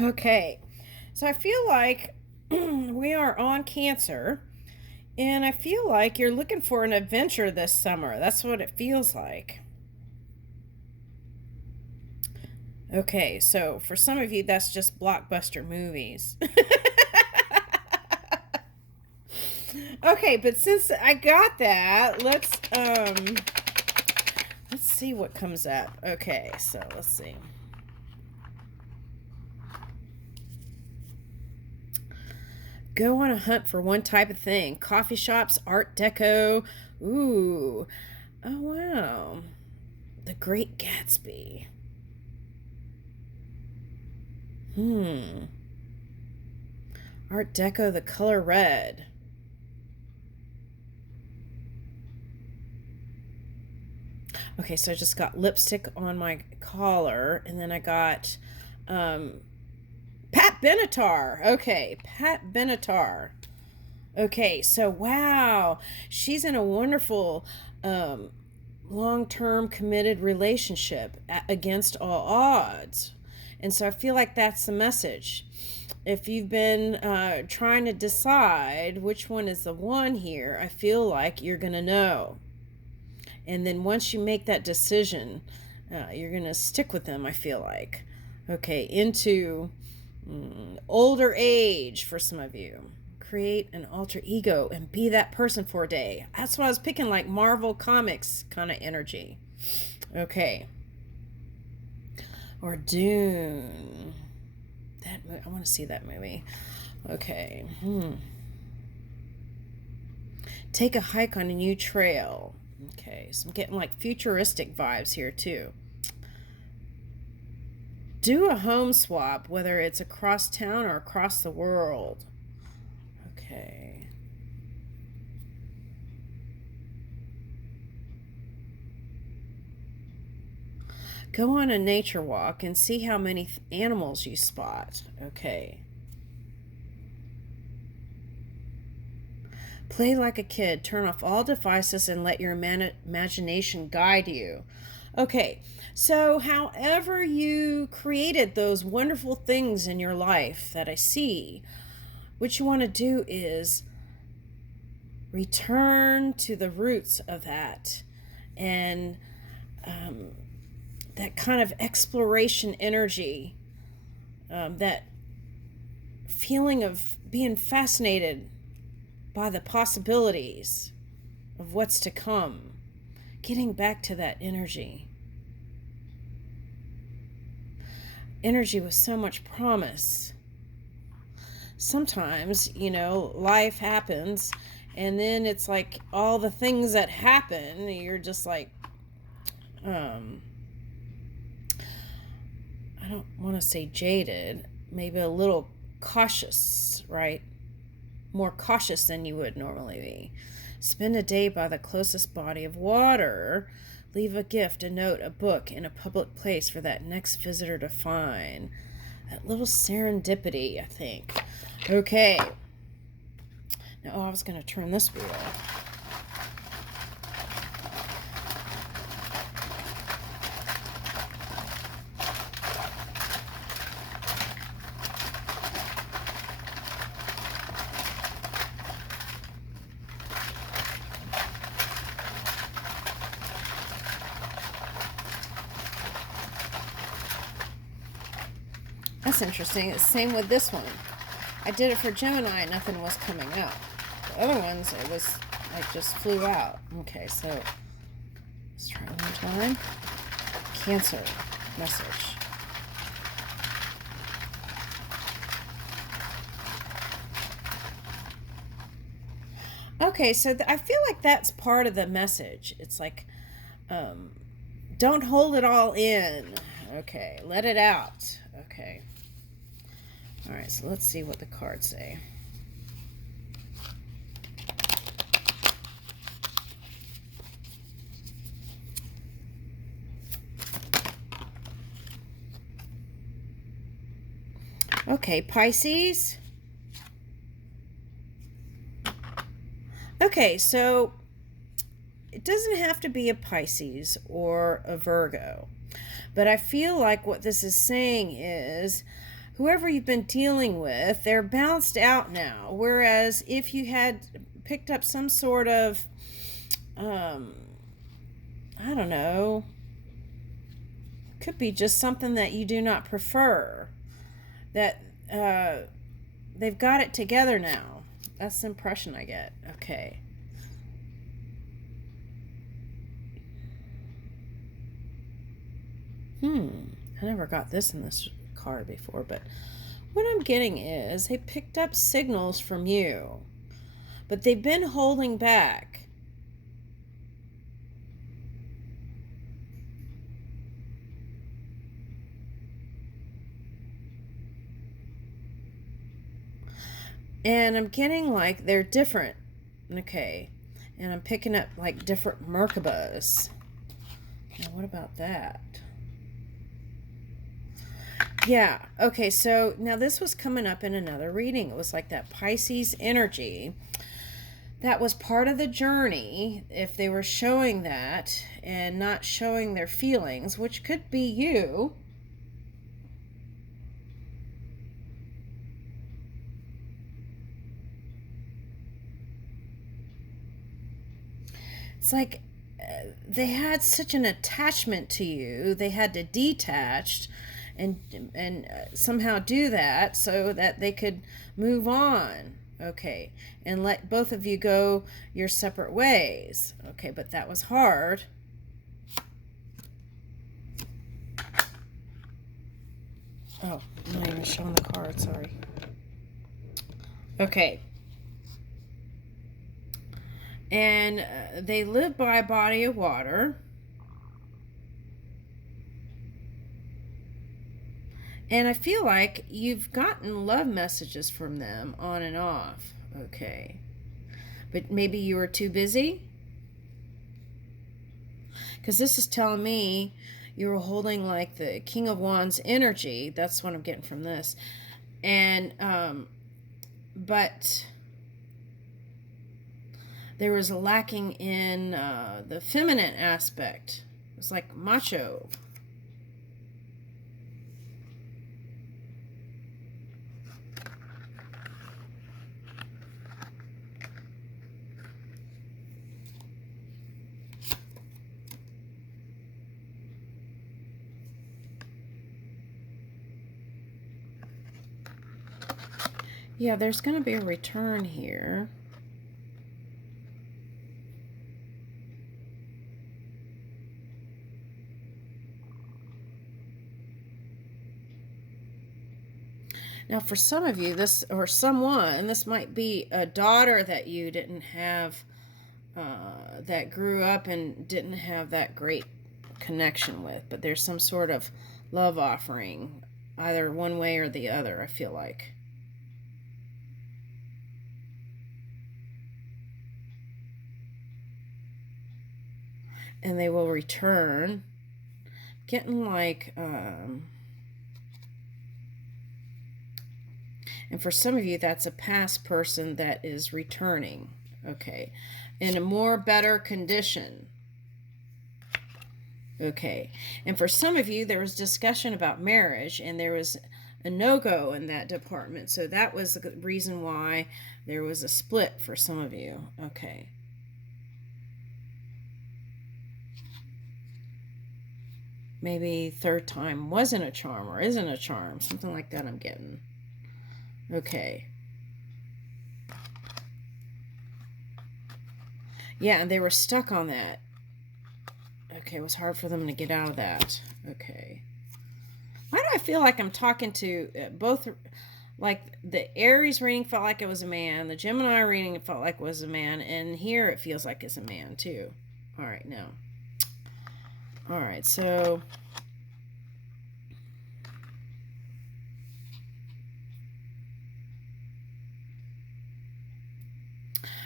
Okay, so I feel like we are on Cancer, and I feel like you're looking for an adventure this summer. That's what it feels like. Okay, so for some of you, that's just blockbuster movies. Okay, but since I got that, let's see what comes up. Okay, so let's see. Go on a hunt for one type of thing. Coffee shops, art deco. Ooh. Oh wow. The Great Gatsby. Hmm. Art deco, the color red. Okay, so I just got lipstick on my collar, and then I got um, Pat Benatar. Okay, Pat Benatar. Okay, so wow, she's in a wonderful um, long term committed relationship against all odds. And so I feel like that's the message. If you've been trying to decide which one is the one here, I feel like you're going to know. And then once you make that decision, you're going to stick with them, I feel like. Okay, into older age for some of you. Create an alter ego and be that person for a day. That's why I was picking like Marvel Comics kind of energy. Okay. Or Dune. I want to see that movie. Okay. Take a hike on a new trail. Okay, so I'm getting like futuristic vibes here too. Do a home swap, whether it's across town or across the world. Okay. Go on a nature walk and see how many animals you spot. Okay. Play like a kid. Turn off all devices and let your imagination guide you. Okay, so however you created those wonderful things in your life that I see, what you want to do is return to the roots of that and um, that kind of exploration energy, that feeling of being fascinated by the possibilities of what's to come, getting back to that energy with so much promise. Sometimes, life happens, and then it's like all the things that happen, you're just like, I don't want to say jaded, maybe a little cautious, right? More cautious than you would normally be. Spend a day by the closest body of water. Leave a gift, a note, a book in a public place for that next visitor to find. That little serendipity, I think. Okay. Now, I was going to turn this wheel. That's interesting. It's the same with this one. I did it for Gemini, nothing was coming out. The other ones, it was like just flew out. Okay, so let's try one more time. Cancer message. Okay, so I feel like that's part of the message. It's like, don't hold it all in. Okay, let it out. Okay. All right, so let's see what the cards say. Okay, Pisces. Okay, so it doesn't have to be a Pisces or a Virgo, but I feel like what this is saying is whoever you've been dealing with, they're bounced out now. Whereas if you had picked up some sort of, I don't know, could be just something that you do not prefer, that they've got it together now. That's the impression I get. Okay. I never got this in this card before, but what I'm getting is they picked up signals from you, but they've been holding back. And I'm getting like they're different. Okay. And I'm picking up like different Merkabas. Now, what about that? Yeah. Okay. So now this was coming up in another reading. It was like that Pisces energy. That was part of the journey. If they were showing that and not showing their feelings, which could be you. It's like they had such an attachment to you. They had to detach and somehow do that so that they could move on. Okay. And let both of you go your separate ways. Okay, but that was hard. Oh, I'm not even showing the card, sorry. Okay. And they live by a body of water. And I feel like you've gotten love messages from them on and off. Okay. But maybe you were too busy? Because this is telling me you were holding like the King of Wands energy. That's what I'm getting from this. And, but there was a lacking in the feminine aspect. It was like macho. Yeah, there's going to be a return here. Now, for some of you, this, or someone, this might be a daughter that you didn't have, that grew up and didn't have that great connection with, but there's some sort of love offering, either one way or the other, I feel like. And they will return. Getting like, and for some of you, that's a past person that is returning, okay, in a more better condition. Okay, and for some of you, there was discussion about marriage, and there was a no-go in that department, so that was the reason why there was a split for some of you. Okay. Maybe third time wasn't a charm or isn't a charm. Something like that I'm getting. Okay. Yeah, and they were stuck on that. Okay, it was hard for them to get out of that. Okay. Why do I feel like I'm talking to both, like the Aries reading felt like it was a man, the Gemini reading it felt like it was a man, and here it feels like it's a man too. All right, now. All right, so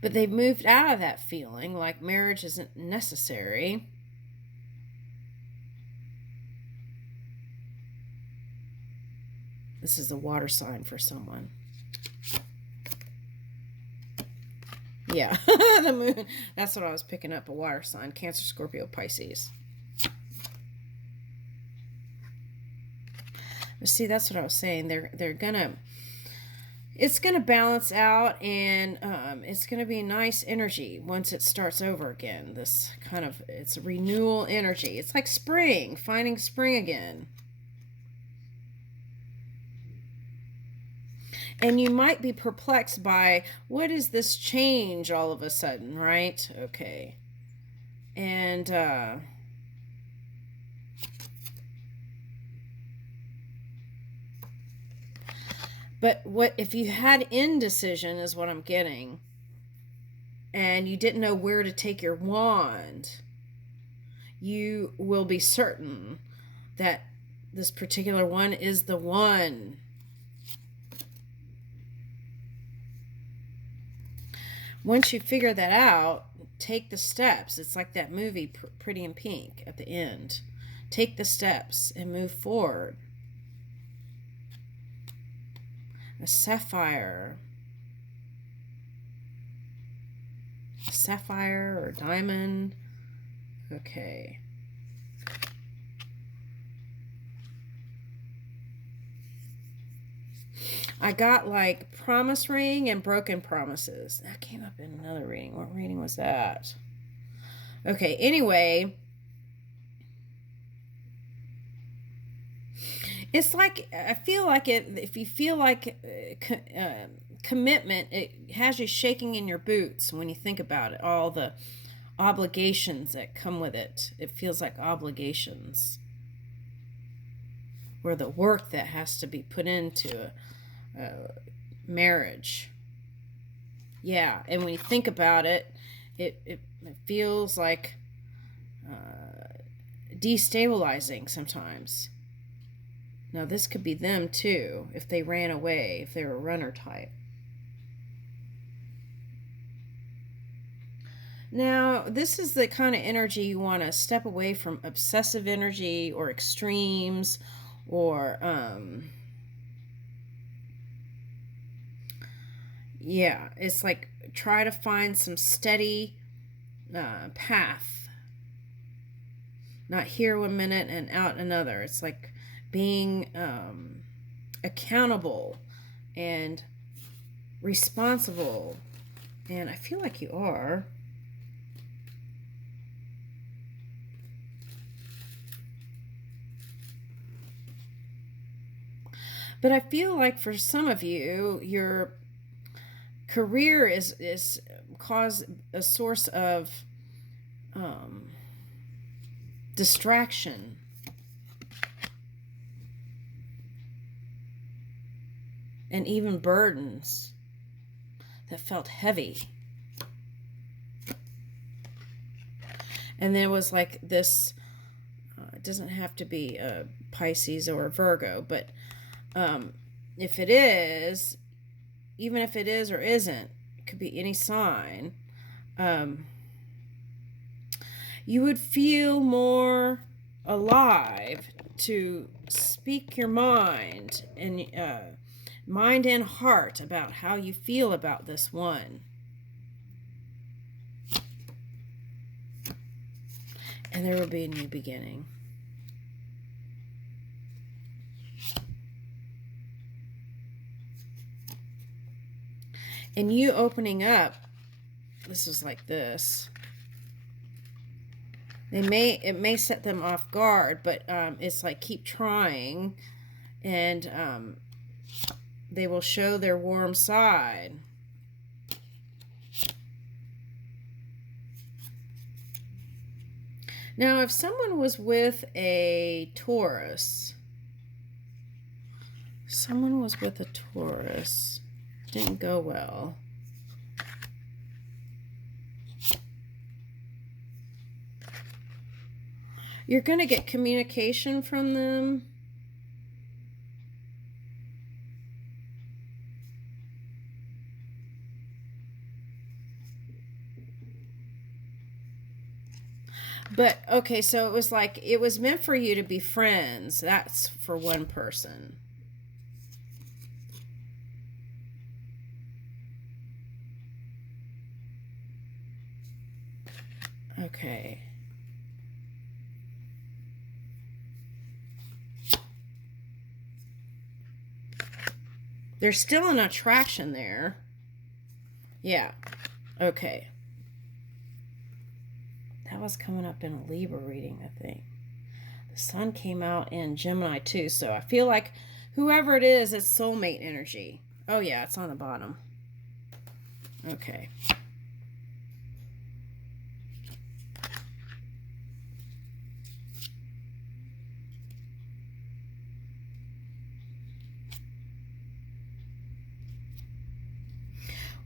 but they've moved out of that feeling like marriage isn't necessary. This is a water sign for someone. Yeah, the moon. That's what I was picking up, a water sign. Cancer, Scorpio, Pisces. See, that's what I was saying. They're gonna, it's gonna balance out, and it's gonna be nice energy once it starts over again. This kind of, it's renewal energy. It's like spring, finding spring again. And you might be perplexed by, what is this change all of a sudden, right? Okay. And but what if you had indecision is what I'm getting, and you didn't know where to take your wand, you will be certain that this particular one is the one. Once you figure that out, take the steps. It's like that movie Pretty in Pink at the end. Take the steps and move forward. A sapphire. A sapphire or diamond. Okay. I got like promise ring and broken promises. That came up in another reading. What reading was that? Okay, anyway. It's like, I feel like if you feel like commitment, it has you shaking in your boots when you think about it. All the obligations that come with it. It feels like obligations. Or the work that has to be put into a marriage. Yeah, and when you think about it, it feels like destabilizing sometimes. Now, this could be them too, if they ran away, if they were a runner type. Now, this is the kind of energy you want to step away from obsessive energy or extremes or, yeah, it's like try to find some steady path. Not here one minute and out another. It's like being accountable and responsible, and I feel like you are. But I feel like for some of you, your career is cause a source of distraction. And even burdens that felt heavy. And there was like this, it doesn't have to be a Pisces or a Virgo, but if it is, even if it is or isn't, it could be any sign, you would feel more alive to speak your mind and mind and heart about how you feel about this one. And there will be a new beginning. And you opening up, this is like this. It may set them off guard, but it's like keep trying, and they will show their warm side. Now, if someone was with a Taurus, didn't go well. You're going to get communication from them. But, okay, so it was like, it was meant for you to be friends. That's for one person. Okay. There's still an attraction there. Yeah. Okay. That was coming up in a Libra reading, I think. The sun came out in Gemini too, so I feel like whoever it is, it's soulmate energy. Oh yeah, it's on the bottom. Okay.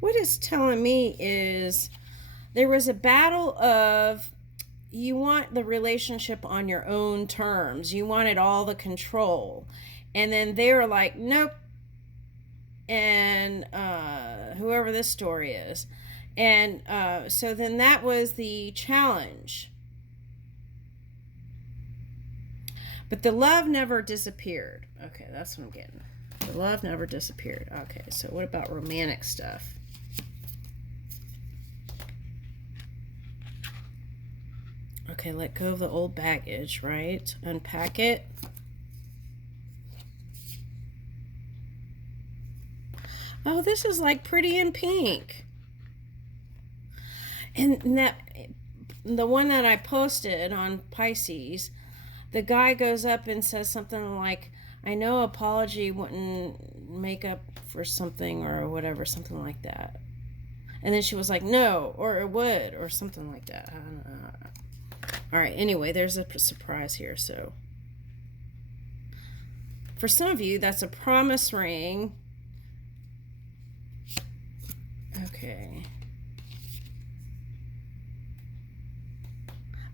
What it's telling me is there was a battle of, you want the relationship on your own terms. You wanted all the control. And then they're like, nope. And whoever this story is. And so then that was the challenge. But the love never disappeared. Okay, that's what I'm getting. The love never disappeared. Okay, so what about romantic stuff? Okay, let go of the old baggage, right? Unpack it. Oh, this is like Pretty in Pink. And that, the one that I posted on Pisces, the guy goes up and says something like, I know apology wouldn't make up for something or whatever, something like that. And then she was like, no, or it would, or something like that. I don't know. All right, anyway, there's a surprise here. So for some of you, that's a promise ring. Okay.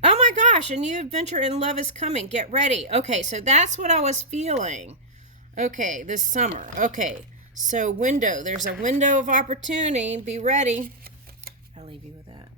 Oh my gosh, a new adventure in love is coming. Get ready. Okay, so that's what I was feeling. Okay, this summer. Okay, so window. There's a window of opportunity. Be ready. I'll leave you with that.